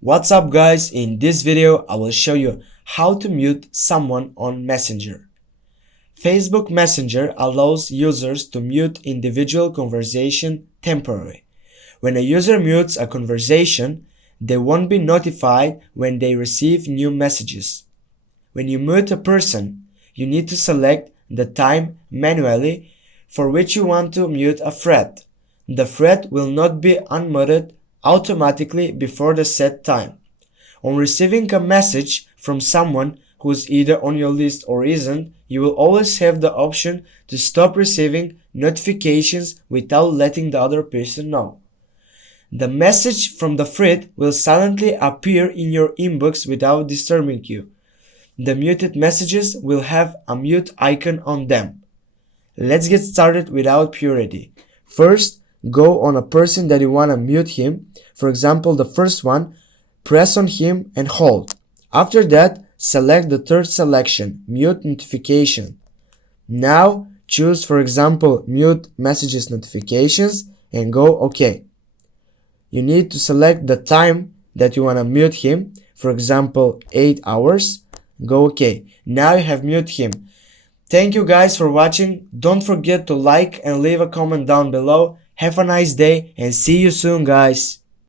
What's up guys, in this video I will show you how to mute someone on Messenger. Facebook Messenger allows users to mute individual conversation temporarily. When a user mutes a conversation, they won't be notified when they receive new messages. When you mute a person, you need to select the time manually for which you want to mute a thread. The thread will not be unmuted automatically before the set time. On receiving a message from someone who's either on your list or isn't, you will always have the option to stop receiving notifications without letting the other person know. The message from the thread will silently appear in your inbox without disturbing you. The muted messages will have a mute icon on them. Let's get started without purity. First, go on a person that you want to mute him. For example, the first one, press on him and hold. After that, select the third selection, mute notification. Now, choose for example, mute messages notifications and go OK. You need to select the time that you want to mute him. For example, 8 hours. Go OK. Now you have muted him. Thank you guys for watching. Don't forget to like and leave a comment down below. Have a nice day and see you soon guys.